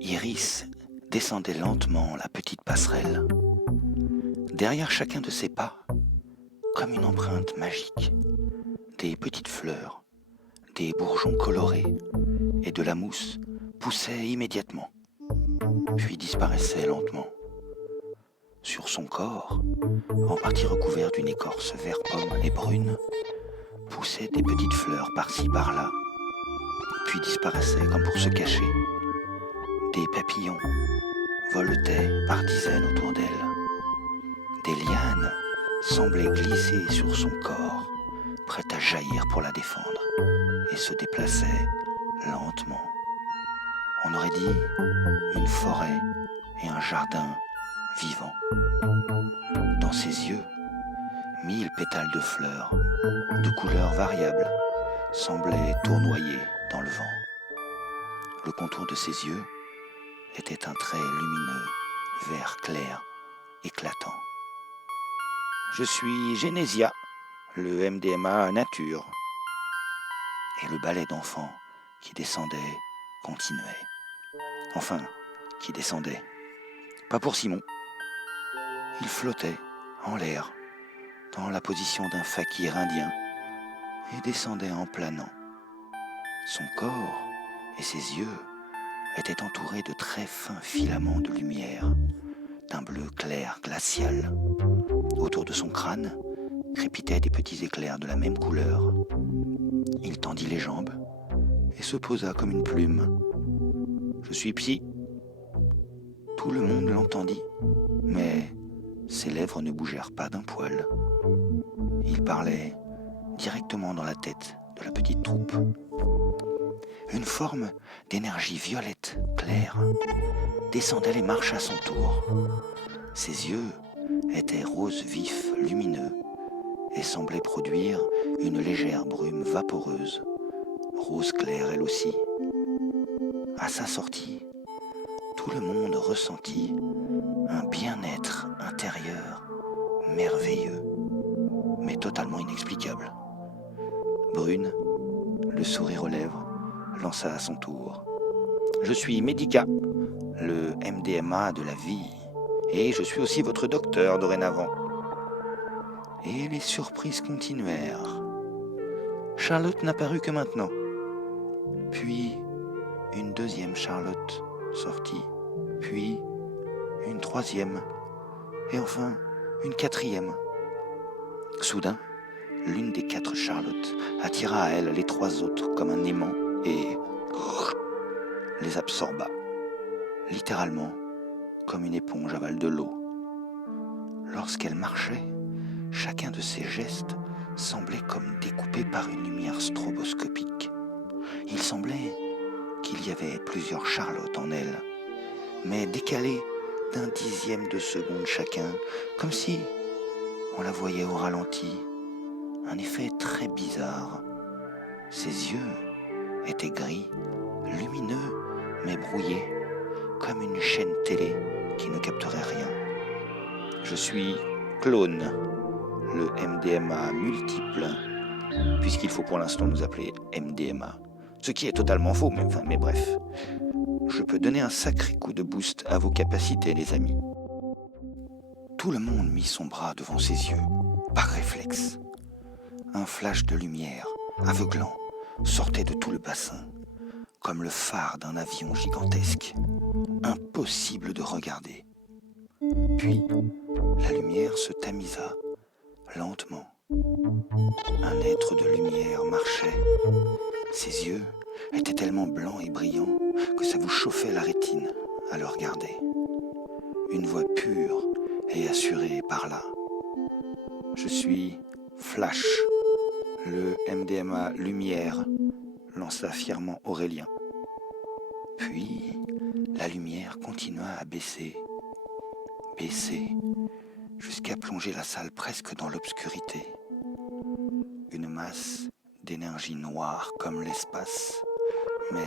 Iris descendait lentement la petite passerelle. Derrière chacun de ses pas, comme une empreinte magique, des petites fleurs, des bourgeons colorés et de la mousse poussaient immédiatement, puis disparaissaient lentement. Sur son corps, en partie recouvert d'une écorce vert pomme et brune, poussaient des petites fleurs par-ci par-là, puis disparaissaient comme pour se cacher. Des papillons voletaient par dizaines autour d'elle. Des lianes semblaient glisser sur son corps, prêtes à jaillir pour la défendre, et se déplaçaient lentement. On aurait dit une forêt et un jardin vivants. Dans ses yeux, 1000 pétales de fleurs, de couleurs variables, semblaient tournoyer dans le vent. Le contour de ses yeux était un trait lumineux, vert clair, éclatant. Je suis Genesia, le MDMA nature. Et le ballet d'enfants qui descendait continuait. Enfin, qui descendait. Pas pour Simon. Il flottait en l'air, dans la position d'un fakir indien, et descendait en planant. Son corps et ses yeux étaient entourés de très fins filaments de lumière, d'un bleu clair glacial. Autour de son crâne crépitaient des petits éclairs de la même couleur. Il tendit les jambes et se posa comme une plume. « Je suis Psy ». Tout le monde l'entendit, mais ses lèvres ne bougèrent pas d'un poil. Il parlait directement dans la tête de la petite troupe. Une forme d'énergie violette claire descendait les marches à son tour. Ses yeux étaient rose vif, lumineux, et semblaient produire une légère brume vaporeuse, rose claire elle aussi. À sa sortie, tout le monde ressentit un bien-être intérieur merveilleux, mais totalement inexplicable. Brune, le sourire aux lèvres, lança à son tour. « Je suis Medica, le MDMA de la vie, et je suis aussi votre docteur dorénavant. » Et les surprises continuèrent. Charlotte n'apparut que maintenant. Puis, une deuxième Charlotte sortit, puis une troisième, et enfin une quatrième. Soudain, l'une des 4 Charlottes attira à elle les 3 autres comme un aimant et les absorba, littéralement comme une éponge avale de l'eau. Lorsqu'elle marchait, chacun de ses gestes semblait comme découpé par une lumière stroboscopique. Il semblait qu'il y avait plusieurs Charlottes en elle, mais décalées d'un dixième de seconde chacun, comme si on la voyait au ralenti. Un effet très bizarre. Ses yeux étaient gris, lumineux, mais brouillés, comme une chaîne télé qui ne capterait rien. Je suis Clone, le MDMA multiple, puisqu'il faut pour l'instant nous appeler MDMA. Ce qui est totalement faux, mais bref. Je peux donner un sacré coup de boost à vos capacités, les amis. Tout le monde mit son bras devant ses yeux, par réflexe. Un flash de lumière, aveuglant, sortait de tout le bassin, comme le phare d'un avion gigantesque. Impossible de regarder. Puis, la lumière se tamisa, lentement. Un être de lumière marchait. Ses yeux étaient tellement blancs et brillants que ça vous chauffait la rétine à le regarder. Une voix pure et assurée parla. « Je suis Flash, le MDMA lumière », lança fièrement Aurélien. Puis, la lumière continua à baisser, jusqu'à plonger la salle presque dans l'obscurité. Une masse d'énergie noire comme l'espace, mais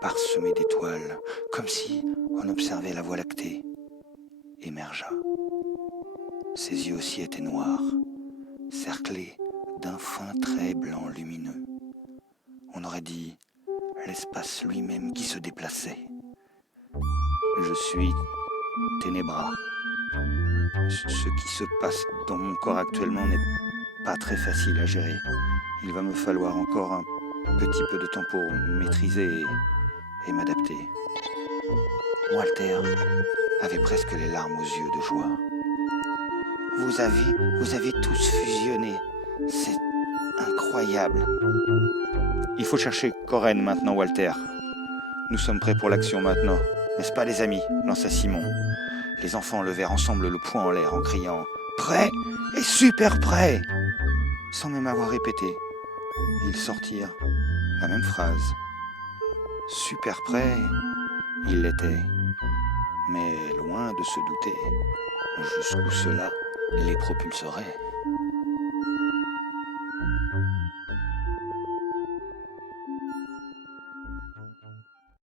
parsemée d'étoiles, comme si on observait la Voie lactée, émergea. Ses yeux aussi étaient noirs, cerclés d'un fin trait blanc lumineux. On aurait dit l'espace lui-même qui se déplaçait. Je suis Ténébra. Ce qui se passe dans mon corps actuellement n'est pas très facile à gérer. Il va me falloir encore un petit peu de temps pour maîtriser et m'adapter. Walter avait presque les larmes aux yeux de joie. Vous avez tous fusionné. C'est incroyable. Il faut chercher Corinne maintenant, Walter. Nous sommes prêts pour l'action maintenant. N'est-ce pas, les amis? Lança Simon. Les enfants levèrent ensemble le poing en l'air en criant « Prêt et super prêt !» Sans même avoir répété, ils sortirent la même phrase. Super prêt, ils l'étaient, mais loin de se douter jusqu'où cela les propulserait.